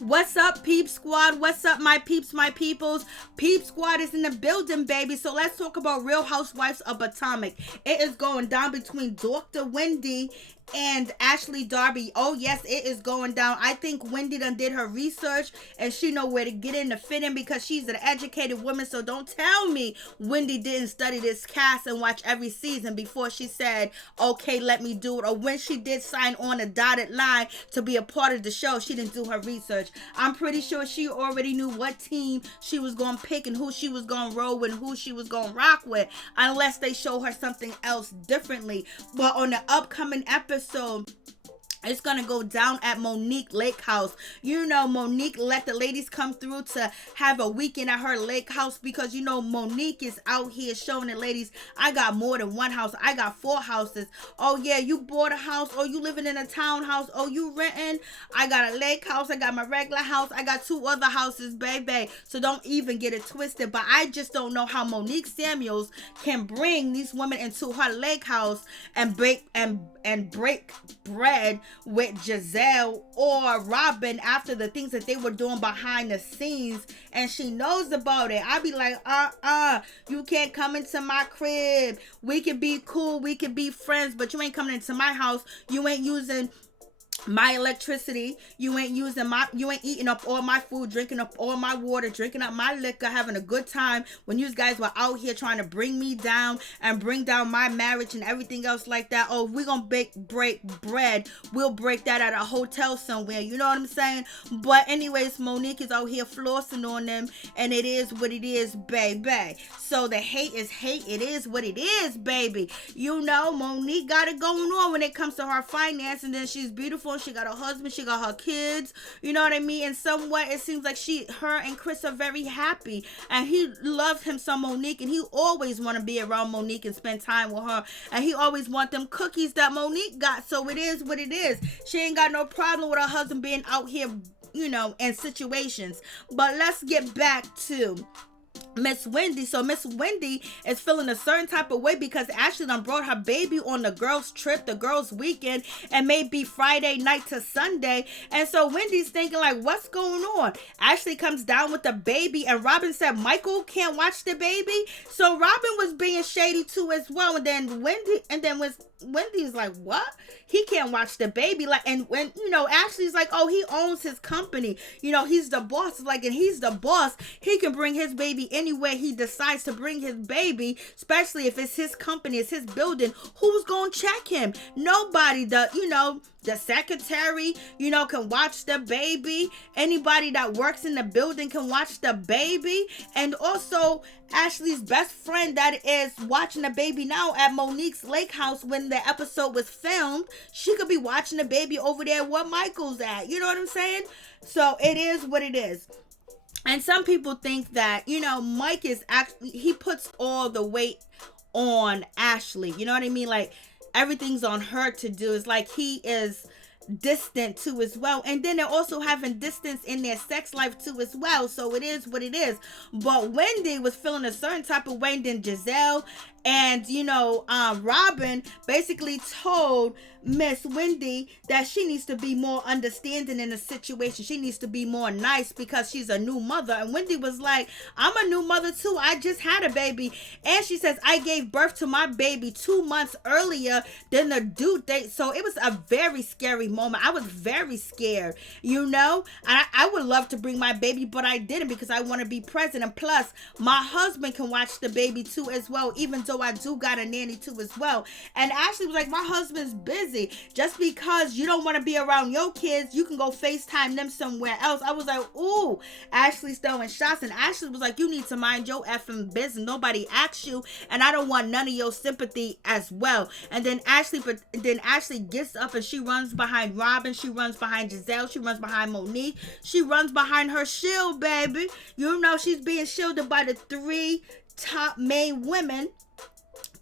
What's up, Peep Squad? What's up, my peeps, my peoples? Peep Squad is in the building, baby. So let's talk about Real Housewives of Potomac. It is going down between Dr. Wendy and Ashley Darby. Oh yes, it is going down. I think Wendy done did her research and she know where to get in to fit in because she's an educated woman. So don't tell me Wendy didn't study this cast and watch every season before she said, okay, let me do it. Or when she did sign on a dotted line to be a part of the show, she didn't do her research. I'm pretty sure she already knew what team she was going to pick and who she was going to roll with and who she was going to rock with, unless they show her something else differently. But on the upcoming episode, it's gonna go down at Monique Lake House. You know, Monique let the ladies come through to have a weekend at her lake house because, you know, Monique is out here showing the ladies, I got more than one house. I got 4 houses. Oh yeah, you bought a house. Oh, you living in a townhouse. Oh, you renting. I got a lake house. I got my regular house. I got 2 other houses, baby. So don't even get it twisted. But I just don't know how Monique Samuels can bring these women into her lake house and break bread with Giselle or Robin after the things that they were doing behind the scenes, and she knows about it. I'd be like, you can't come into my crib. We can be cool, we can be friends, but you ain't coming into my house. You ain't using my electricity. You ain't eating up all my food, drinking up all my water, drinking up my liquor, having a good time when you guys were out here trying to bring me down and bring down my marriage and everything else like that. Oh, we're gonna break bread. We'll break that at a hotel somewhere. You know what I'm saying? But anyways, Monique is out here flossing on them, and it is what it is, baby. So the hate is hate. It is what it is, baby. You know, Monique got it going on when it comes to her finance, and then she's beautiful. She got a husband, she got her kids, you know what I mean? And somewhat it seems like her and Chris are very happy, and he loves him some Monique, and he always want to be around Monique and spend time with her, and he always want them cookies that Monique got. So it is what it is. She ain't got no problem with her husband being out here, you know, in situations. But let's get back to Miss Wendy. So Miss Wendy is feeling a certain type of way because Ashley done brought her baby on the girls' trip, the girls' weekend, and maybe Friday night to Sunday. And so Wendy's thinking like, what's going on? Ashley comes down with the baby, and Robin said Michael can't watch the baby. So Robin was being shady too as well. And then Wendy's like, what? He can't watch the baby. Like, and when, you know, Ashley's like, oh, he owns his company. You know, he's the boss. Like, and he's the boss. He can bring his baby anywhere he decides to bring his baby, especially if it's his company, it's his building. Who's going to check him? Nobody. The secretary, you know, can watch the baby. Anybody that works in the building can watch the baby. And also Ashley's best friend that is watching the baby now at Monique's lake house when the episode was filmed, she could be watching the baby over there where Michael's at. You know what I'm saying? So it is what it is. And some people think that, you know, Mike is actually, he puts all the weight on Ashley. You know what I mean? Like, everything's on her to do. It's like he is distant too as well, and then they're also having distance in their sex life too as well. So it is what it is. But Wendy was feeling a certain type of way, than Giselle and, you know, Robin basically told Miss Wendy that she needs to be more understanding in the situation. She needs to be more nice because she's a new mother. And Wendy was like, I'm a new mother too. I just had a baby. And she says, I gave birth to my baby 2 months earlier than the due date. So it was a very scary moment. I was very scared, you know. I would love to bring my baby, but I didn't because I want to be present. And plus, my husband can watch the baby too as well, even though I do got a nanny too as well. And Ashley was like, my husband's busy. Just because you don't want to be around your kids, you can go FaceTime them somewhere else. I was like, ooh, Ashley's throwing shots. And Ashley was like, you need to mind your effing business. Nobody asked you, and I don't want none of your sympathy as well. And then Ashley gets up and she runs behind Robin. She runs behind Giselle. She runs behind Monique. She runs behind her shield, baby. You know, she's being shielded by the 3 top main women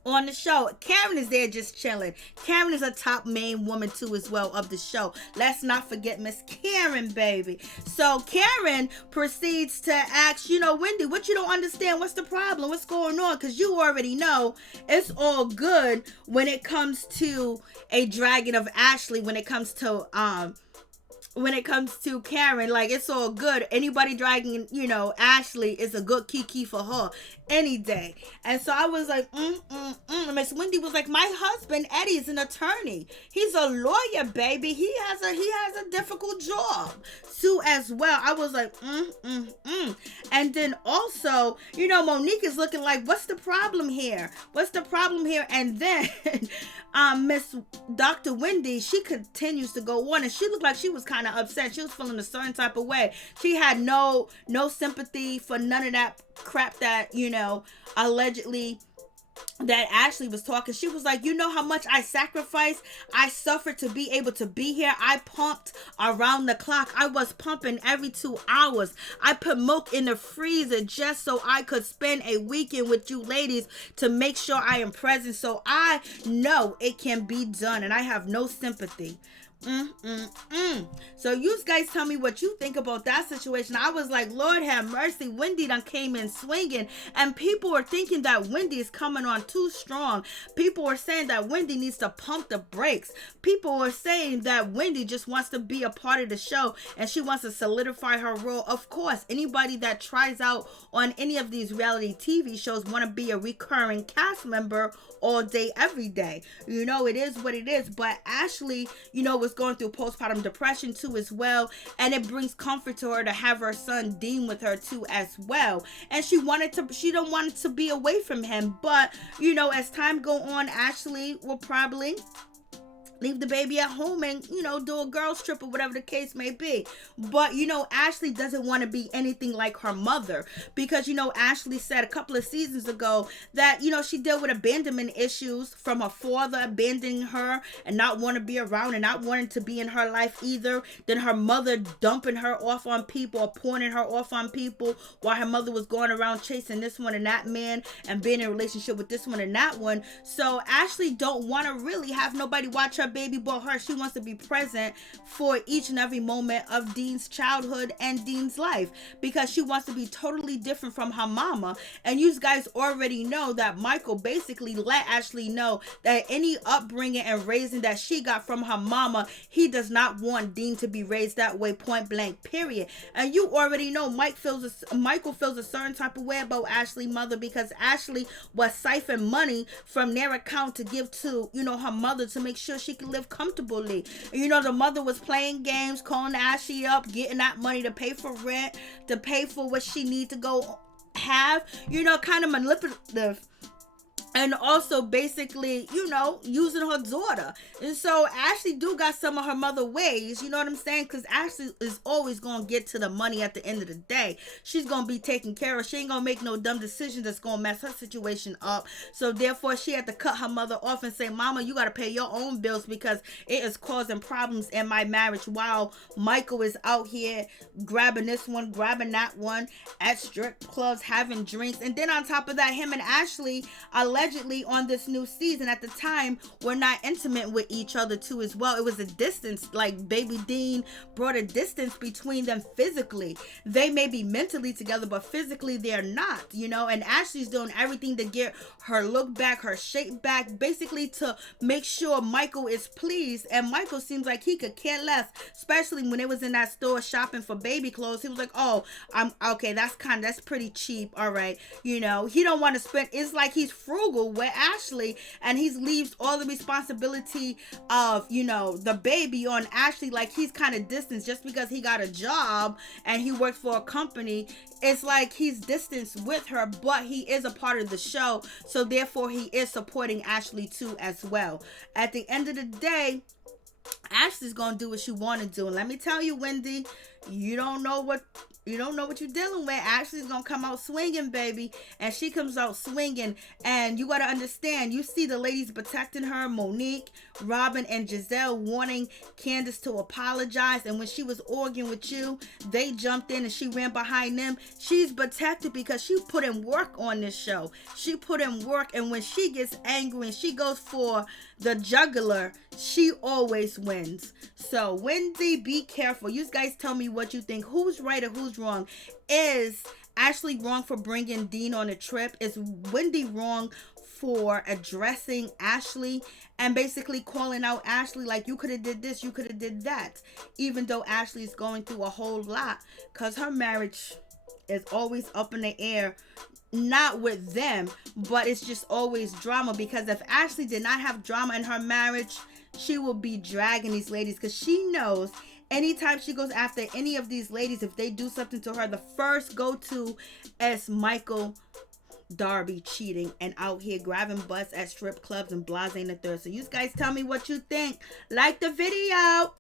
on the show. Karen is there just chilling. Karen is a top main woman too as well of the show. Let's not forget Miss Karen, baby. So Karen proceeds to ask, you know, Wendy, what you don't understand? What's the problem? What's going on? Because you already know it's all good when it comes to a dragon of Ashley, when it comes to when it comes to Karen. Like, it's all good. Anybody dragging, Ashley is a good kiki for her any day. And so I was like, Miss Wendy was like, my husband Eddie is an attorney. He's a lawyer, baby. He has a difficult job too as well. I was like, And then also, Monique is looking like, what's the problem here? What's the problem here? And then Miss Dr. Wendy, she continues to go on, and she looked like she was kind of upset. She was feeling a certain type of way. She had no sympathy for none of that crap that, allegedly that Ashley was talking. She was like, you know how much I sacrificed? I suffered to be able to be here. I pumped around the clock. I was pumping every 2 hours. I put milk in the freezer just so I could spend a weekend with you ladies to make sure I am present. So I know it can be done, and I have no sympathy. So you guys tell me what you think about that situation. I was like, Lord have mercy, Wendy done came in swinging, and people were thinking that Wendy is coming on too strong. People were saying that Wendy needs to pump the brakes. People were saying that Wendy just wants to be a part of the show and she wants to solidify her role. Of course, anybody that tries out on any of these reality TV shows want to be a recurring cast member all day, every day. It is what it is. But Ashley, was going through postpartum depression too as well, and it brings comfort to her to have her son Dean with her too as well. And she don't want to be away from him. But as time go on, Ashley will probably leave the baby at home and, do a girls trip or whatever the case may be. But, Ashley doesn't want to be anything like her mother, because, Ashley said a couple of seasons ago that, she dealt with abandonment issues from her father abandoning her and not want to be around and not wanting to be in her life either. Then her mother dumping her off on people or pawning her off on people while her mother was going around chasing this one and that man and being in a relationship with this one and that one. So Ashley don't want to really have nobody watch her baby but her. She wants to be present for each and every moment of Dean's childhood and Dean's life, because she wants to be totally different from her mama. And you guys already know that Michael basically let Ashley know that any upbringing and raising that she got from her mama, he does not want Dean to be raised that way, point blank, period. And you already know Michael feels a certain type of way about Ashley's mother, because Ashley was siphoning money from their account to give to, her mother to make sure she could live comfortably. And, the mother was playing games, calling Ashley up, getting that money to pay for rent, to pay for what she need to go have, kind of manipulative. And also basically, using her daughter. And so Ashley do got some of her mother ways, you know what I'm saying? Because Ashley is always going to get to the money at the end of the day. She's going to be taken care of. She ain't going to make no dumb decisions that's going to mess her situation up. So therefore, she had to cut her mother off and say, Mama, you got to pay your own bills because it is causing problems in my marriage, while Michael is out here grabbing this one, grabbing that one, at strip clubs, having drinks. And then on top of that, him and Ashley allegedly on this new season at the time were not intimate with each other too as well. It was a distance, like baby Dean brought a distance between them physically. They may be mentally together, but physically they're not, and Ashley's doing everything to get her look back, her shape back, basically to make sure Michael is pleased. And Michael seems like he could care less, especially when it was in that store shopping for baby clothes. He was like, oh, I'm okay, that's pretty cheap, all right. He don't want to spend, it's like he's frugal with Ashley, and he leaves all the responsibility of the baby on Ashley. Like he's kind of distanced just because he got a job and he works for a company. It's like he's distanced with her, but he is a part of the show, so therefore he is supporting Ashley too as well. At the end of the day, Ashley's gonna do what she want to do, and let me tell you, Wendy, you don't know what you're dealing with. Ashley's gonna come out swinging, baby, and she comes out swinging. And you gotta understand, you see the ladies protecting her, Monique, Robin, and Giselle wanting Candace to apologize. And when she was arguing with you, they jumped in and she ran behind them. She's protected because she put in work on this show. She put in work, and when she gets angry and she goes for the juggler, she always wins. So Wendy, be careful. You guys tell me what you think. Who's right or who's wrong? Is Ashley wrong for bringing Dean on a trip? Is Wendy wrong for addressing Ashley and basically calling out Ashley like, you could have did this, you could have did that, even though Ashley's going through a whole lot because her marriage is always up in the air. Not with them, but it's just always drama, because if Ashley did not have drama in her marriage, she will be dragging these ladies, because she knows anytime she goes after any of these ladies, if they do something to her, the first go-to is Michael Darby cheating and out here grabbing butts at strip clubs and blase and the third. So you guys tell me what you think. Like the video.